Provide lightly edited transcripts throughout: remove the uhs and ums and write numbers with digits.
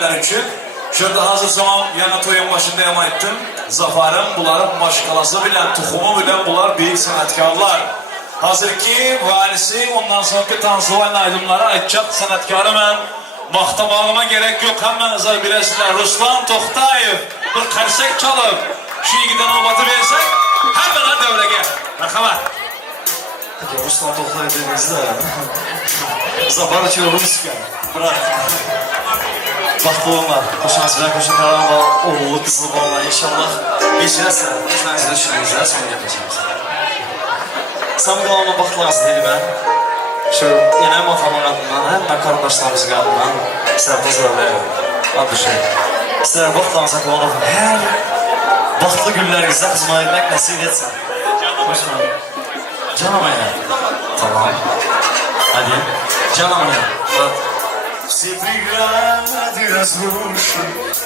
için şurada hazır zaman yana toyun başında yama ettim. Zafarım bunların maşkalası bilen, tuhumu bilen bunlar büyük sanatkarlar. Hazır ki valisi ondan sonraki tansuvan aydınlara açacak sanatkarı ben. Mahtamağıma gerek yok, hemen azar bilesizler. Ruslan Toxtayev bir karsek çalıp şu giden o batı versek hemen devre gel. Merhamet. Peki Ruslan Toxtayev dediğinizde Zafarı Ruska. Bırak. Baxtılığım var. Hoşanız bilen koşun kalan var. Oğlu, kızılı var. İnşallah geçirəsən. Özünüzdə düşünürüzlər, sonra yapacağız. Sam qalanına baxtılarınızı dedi ben. Şöyle yine makamın adından, hemen kardeşlerimizin adından Sərtaz Rəvəyev adlı şey. Sizlere baxtılarınıza qalanıb hər baxtlı günlərinizdə xizmət etmək nəsib etsin. Hoşman. Canım ya. Tamam. Hadi. Canım ya. Bak. Все преграды разрушишь,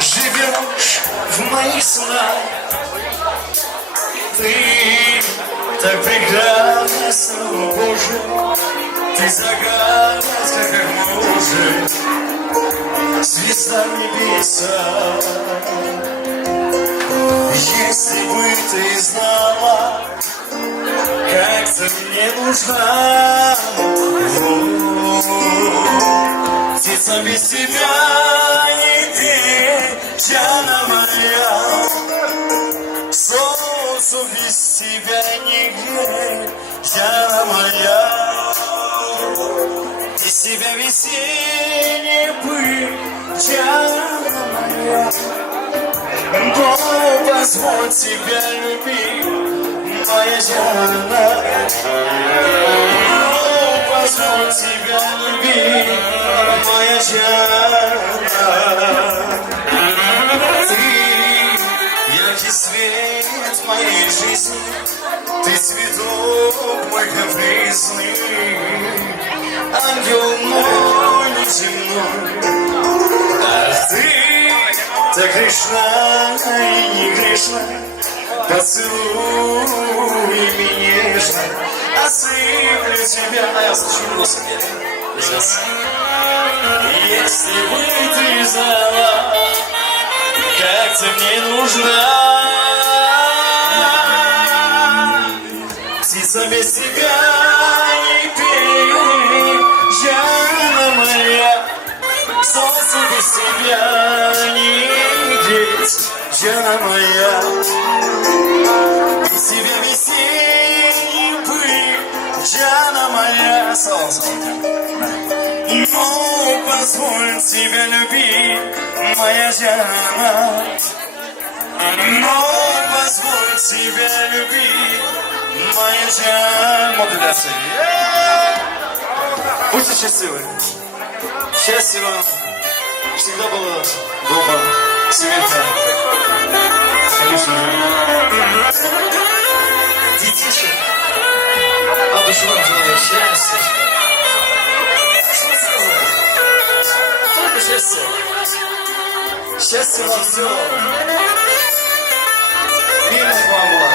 живешь в моих снах. Ты так прекрасна, Боже, ты загадка, как может звезда небеса. Если бы ты знала, как ты мне нужна, птица без тебя не день, Диана моя. Солнцу без тебя не грех, Диана моя. Без тебя весенний пыль, Диана моя. Но позволь тебя любить, моя Диана. Позволь тебя любить, моя Диана. Ты яркий свет моей жизни, ты цветок мой капризный, ангел мой неземной. Ах, ты так грешна и не грешна, поцелуй меня нежно. Осыплю тебя, а я зачем носом если бы ты знала, как ты мне нужна. Птица без тебя не пеет, Диана моя. Солнце без тебя не греть, Диана моя. Без тебя весенний пыль, Диана моя. Солнце. Но позволь тебя любить, моя Диана. Но позволь тебя любить, моя Диана. Модуляция. Будьте счастливы. Счастья вам. Всегда было дома, света. Конечно. Детишек. А душу вам желаю счастья. Только счастье. Счастье вам всего. Мир вам.